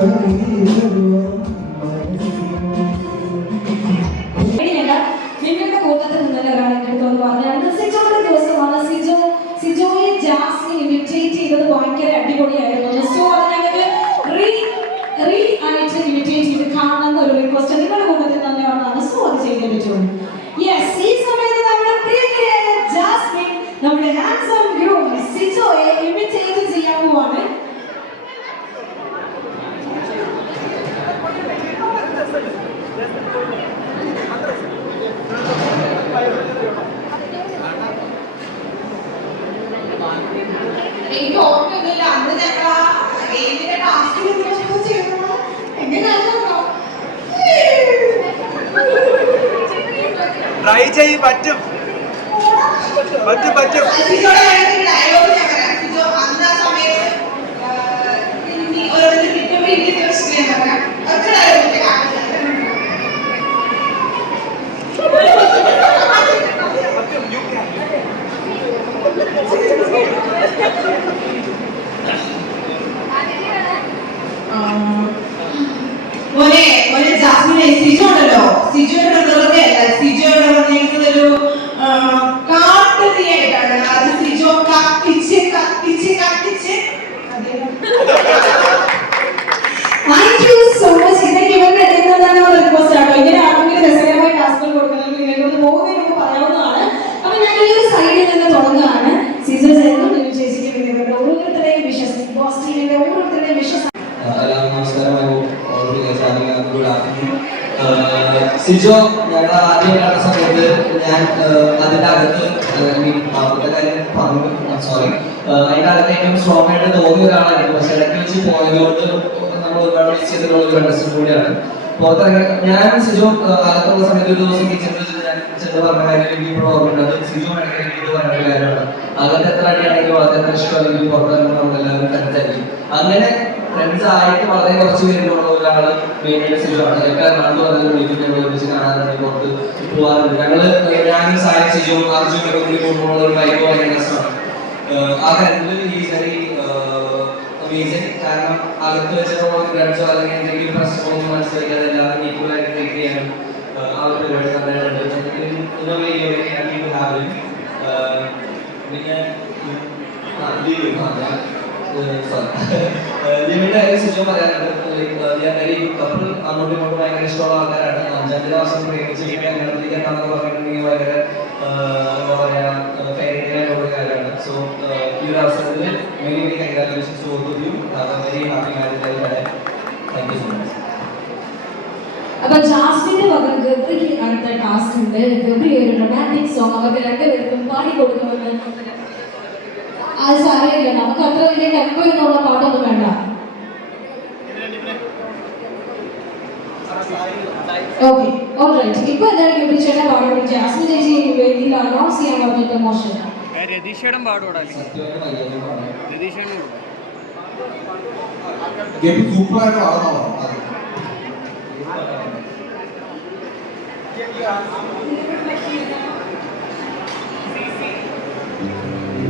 嗯。ഞാൻ ചെയ്യും പറ്റും. ഡയലോഗ് പറ്റും. മോനെ മോനെ ജാസ്മിനെ സിജോ ഉണ്ടല്ലോ. സിജോയുടെ വെറുതെ സിജോ ഞങ്ങൾ ആദ്യം കണ്ട സമയത്ത് ഞാൻ ആഹ് അതിന്റെ അകത്ത് ഐ കാര്യം പറഞ്ഞു. സോറി അതിന്റെ അകത്ത് ഏറ്റവും സ്ട്രോങ് ആയിട്ട് തോന്നിയ ഒരാളായിരുന്നു പക്ഷെ ഇടയ്ക്ക് വെച്ച് പോയതുകൊണ്ട് നമ്മൾ ഒരുപാട് മിസ് ചെയ്തിട്ടുള്ള ഒരു കൂടിയാണ്. ഞാൻ സിജോ അകത്തുള്ള സമയത്ത് ഒരു ദിവസം കിച്ചണിൽ പറഞ്ഞ കാര്യം എനിക്ക് അത് സിജോ ഇടയ്ക്ക് എനിക്ക് പറഞ്ഞ കാര്യമാണ്. അകത്ത് എത്ര അടിയാണെങ്കിലും അത് എത്ര ഇഷ്ടമല്ലെങ്കിൽ പുറത്തിറങ്ങുമ്പോൾ കരുത്തായിരിക്കും അങ്ങനെ ഫ്രണ്ട്സ് ആയിട്ട് വളരെ കുറച്ച് പേരുള്ള ഒരാള് മെയിനായിട്ട് സിജു ആണ് ഞങ്ങൾക്ക് എറണാകുളത്ത് വന്നത് വിളിക്കും ഞങ്ങൾ ഒരുമിച്ച് കാണാറുണ്ട് പുറത്ത് പോകാറുണ്ട് ഞങ്ങള് ഞാനും സായ സിജു അർജുൻ ഒക്കെ കൂടി കൊണ്ടുപോകുന്ന ഒരു ബൈക്ക് ഭയങ്കര രസമാണ് ഏഹ് ആ കാര്യത്തിൽ ഈസ് വെരി അമേസിങ് കാരണം അകത്ത് വെച്ചിട്ടുള്ള ഫ്രണ്ട്സോ അല്ലെങ്കിൽ എന്തെങ്കിലും പ്രശ്നമോ ഒന്നും മനസ്സിലാക്കാതെ എല്ലാവരും ഈക്വൽ ആയിട്ട് ട്രീറ്റ് ചെയ്യാനും ഏഹ് ആ ഒരു പരിപാടി നന്നായിട്ടുണ്ട് പിന്നെ ആ, ലീവ് ആ ലിമിറ്റ് ആയ സിസ്റ്റം പറയാറുണ്ട് ഞാൻ കപ്പിൾ അങ്ങോട്ടും ഇങ്ങോട്ടും ഭയങ്കര ഇഷ്ടമുള്ള ആൾക്കാരാണ്. അഞ്ചാം ദിവസം പ്രേമിച്ച് എത്താന്നൊക്കെ പറഞ്ഞിട്ടുണ്ടെങ്കിൽ ഭയങ്കര എന്താ പറയാ ഫെയറിനായിട്ടുള്ള കാര്യമാണ്. സോ ഈ ഒരു അവസരത്തിൽ very very congratulations two of you very happy marriage life thank you so much അപ്പൊ ജാസ്മിന്റെ വക ഗബ്രിക്ക് അടുത്ത ടാസ്ക് ഉണ്ട്. ഗബ്രി ഒരു റൊമാന്റിക് സോങ് അവർക്ക് രണ്ടുപേർക്കും പാടി കൊടുക്കുമെന്ന് അത് സാരമില്ല. നമുക്ക് അത്ര വലിയ ടെമ്പോ എന്നുള്ള പാട്ടൊന്നും വേണ്ട. ഓക്കെ ഓൾറൈറ്റ് ഇപ്പൊ എന്തായാലും ഗബ്രി ചേട്ടൻ പാടുന്നത് ജാസ്മിൻ ചേച്ചി വേദിയിൽ അനൗൺസ് ചെയ്യാൻ പറഞ്ഞിട്ട് മോശം? രതീഷേടം പാടൂടാ രതീഷേടം സൂപ്പറായിട്ട് വളർന്നോ അത് ദൂരത്തു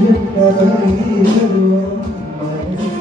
Thank you.